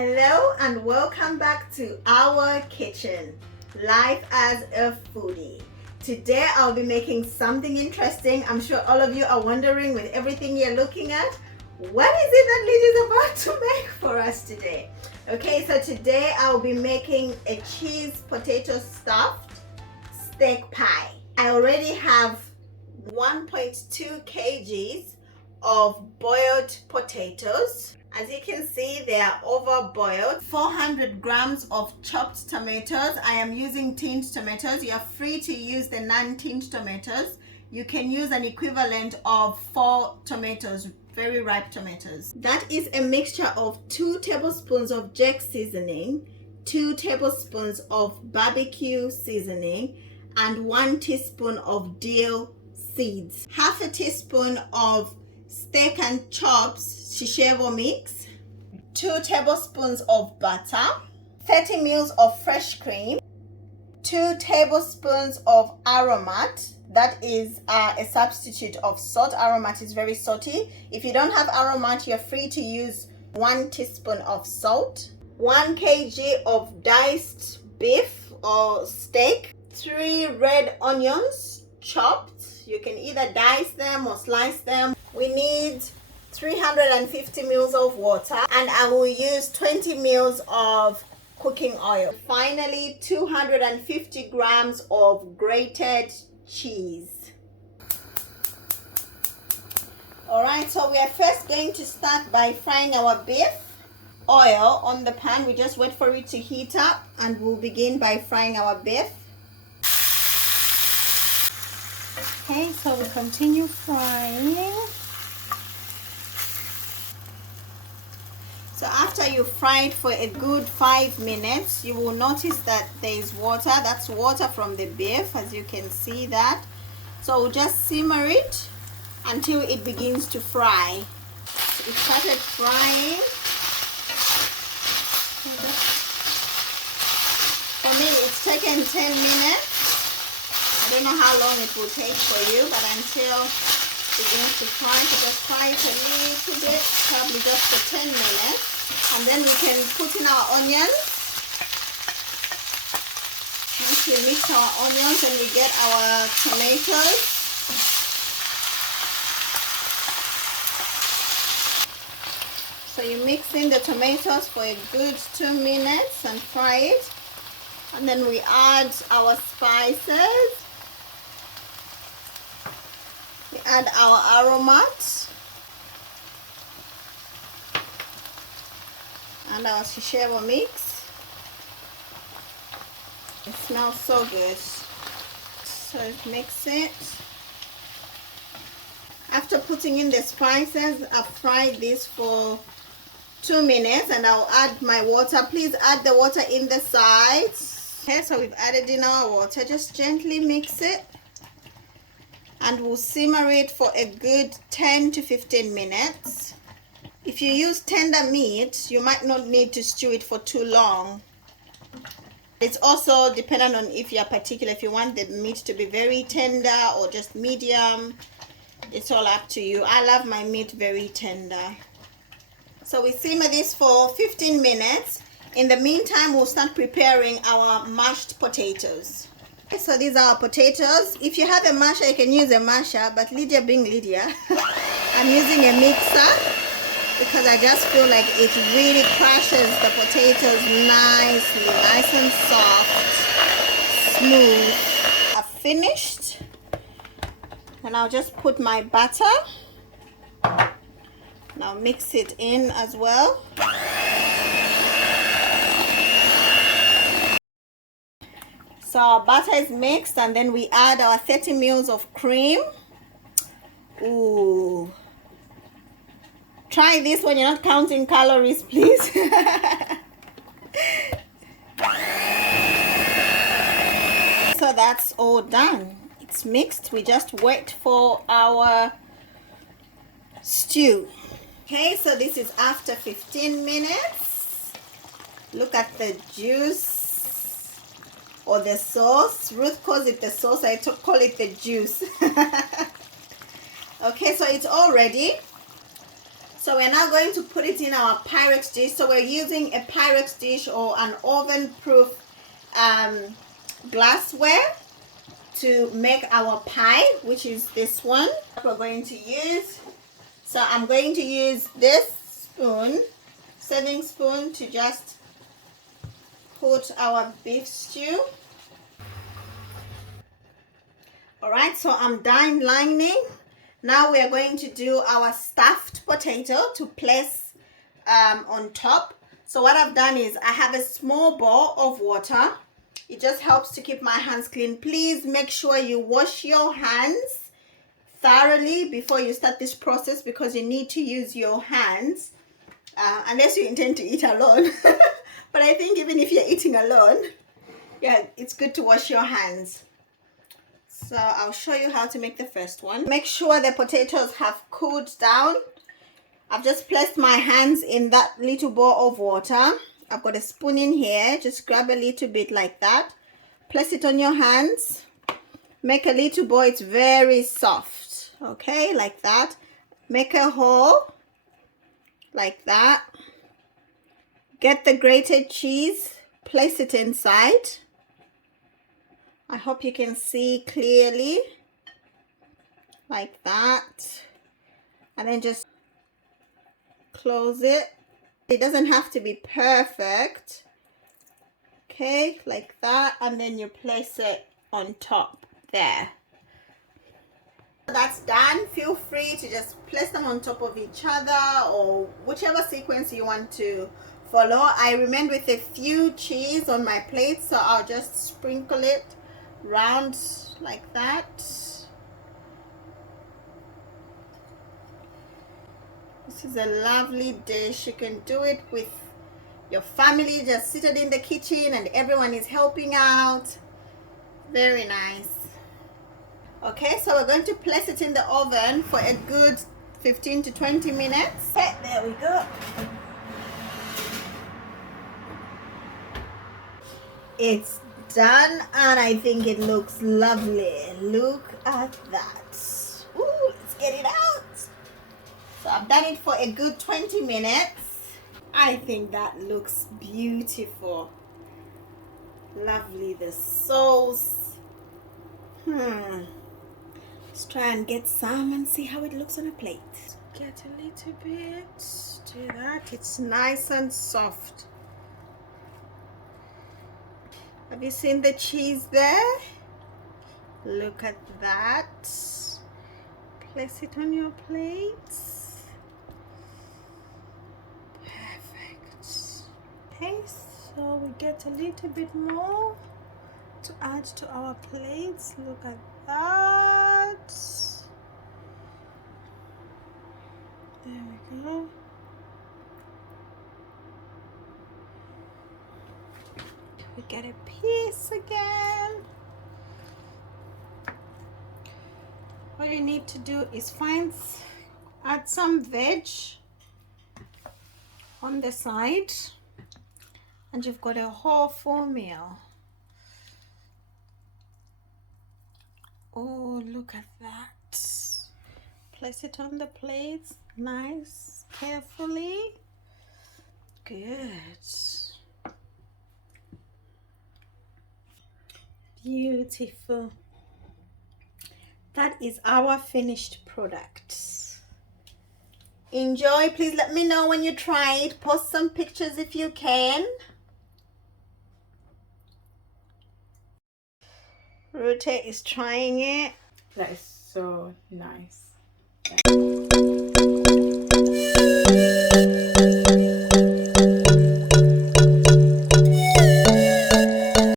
Hello and welcome back to our kitchen, Life as a Foodie. Today I'll be making something interesting. I'm sure all of you are wondering, with everything you're looking at, what is it that Lydia's about to make for us today? Okay, so today I'll be making a cheese potato stuffed steak pie. I already have 1.2 kgs of boiled potatoes. As you can see, they are over boiled. 400 grams of chopped tomatoes. I am using tinned tomatoes. You are free to use the non-tinned tomatoes. You can use an equivalent of 4 tomatoes, very ripe tomatoes. That is a mixture of 2 tablespoons of jack seasoning, 2 tablespoons of barbecue seasoning, and 1 teaspoon of dill seeds, half a teaspoon of steak and chops sishebo mix, 2 tablespoons of butter, 30 ml of fresh cream, 2 tablespoons of Aromat. That is a substitute of salt. Aromat is very salty. If you don't have Aromat, you're free to use 1 teaspoon of salt, 1 kg of diced beef or steak, 3 red onions chopped. You can either dice them or slice them. We need 350 ml of water, and I will use 20 ml of cooking oil. Finally, 250 grams of grated cheese. Alright, so we are first going to start by frying our beef. Oil on the pan, we just wait for it to heat up and we'll begin by frying our beef. Okay, so we continue frying. So after you fry it for a good 5 minutes, you will notice that there is water. That's water from the beef, as you can see that. So we'll just simmer it until it begins to fry. It started frying. For me, it's taken 10 minutes. I don't know how long it will take for you, but until it begins to fry, so just fry it a little bit, probably just for 10 minutes. And then we can put in our onions. Once we mix our onions and we get our tomatoes, so you mix in the tomatoes for a good 2 minutes and fry it. And then we add our spices. We add our Aromat and our sishebo mix. It smells so good. So mix it. After putting in the spices, I've fried this for 2 minutes and I'll add my water. Please add the water in the sides. Okay, so we've added in our water. Just gently mix it. And we'll simmer it for a good 10 to 15 minutes. If you use tender meat, you might not need to stew it for too long. It's also dependent on if you're particular, if you want the meat to be very tender or just medium. It's all up to you. I love my meat very tender. So we simmer this for 15 minutes. In the meantime, we'll start preparing our mashed potatoes. So these are our potatoes. If you have a masher, you can use a masher, but Lydia being Lydia, I'm using a mixer because I just feel like it really crushes the potatoes nicely, nice and soft, smooth. I've finished. And I'll just put my butter. Now mix it in as well. So our butter is mixed, and then we add our 30 ml of cream. Ooh. Try this when you're not counting calories, please. So that's all done. It's mixed. We just wait for our stew. Okay, so this is after 15 minutes. Look at the juice. Or the sauce. Ruth calls it the sauce. I call it the juice. Okay, so it's all ready. So we're now going to put it in our Pyrex dish. So we're using a Pyrex dish or an oven-proof glassware to make our pie, which is this one we're going to use. So I'm going to use this spoon, serving spoon, to just put our beef stew. Alright, so I'm done lining. Now we are going to do our stuffed potato to place on top. So what I've done is I have a small bowl of water. It just helps to keep my hands clean. Please make sure you wash your hands thoroughly before you start this process, because you need to use your hands unless you intend to eat alone. But I think even if you're eating alone, yeah, it's good to wash your hands. So I'll show you how to make the first one. Make sure the potatoes have cooled down. I've just placed my hands in that little bowl of water. I've got a spoon in here. Just grab a little bit like that. Place it on your hands. Make a little ball. It's very soft. Okay, like that. Make a hole like that. Get the grated cheese. Place it inside. I hope you can see clearly. Like that. And then just close it. It doesn't have to be perfect. Okay, like that. And then you place it on top there. That's done. Feel free to just place them on top of each other or whichever sequence you want to follow. I remained with a few cheese on my plate, so I'll just sprinkle it round like that. This is a lovely dish. You can do it with your family, just seated in the kitchen and everyone is helping out. Very nice. Okay, so we're going to place it in the oven for a good 15 to 20 minutes. Okay, there we go. It's done and I think it looks lovely. Look at that. Ooh, let's get it out. So I've done it for a good 20 minutes. I think that looks beautiful. Lovely, the sauce. Let's try and get some and see how it looks on a plate. Get a little bit. Do that. It's nice and soft. Have you seen the cheese there? Look at that. Place it on your plate. Perfect. Okay, so we get a little bit more to add to our plates. Look at that. There we go. We get a piece again. All you need to do is add some veg on the side and you've got a whole full meal. Oh, look at that. Place it on the plates, nice, carefully. Good. Beautiful. That is our finished product. Enjoy. Please let me know when you try it. Post some pictures if you can. Rute is trying it. That is so nice.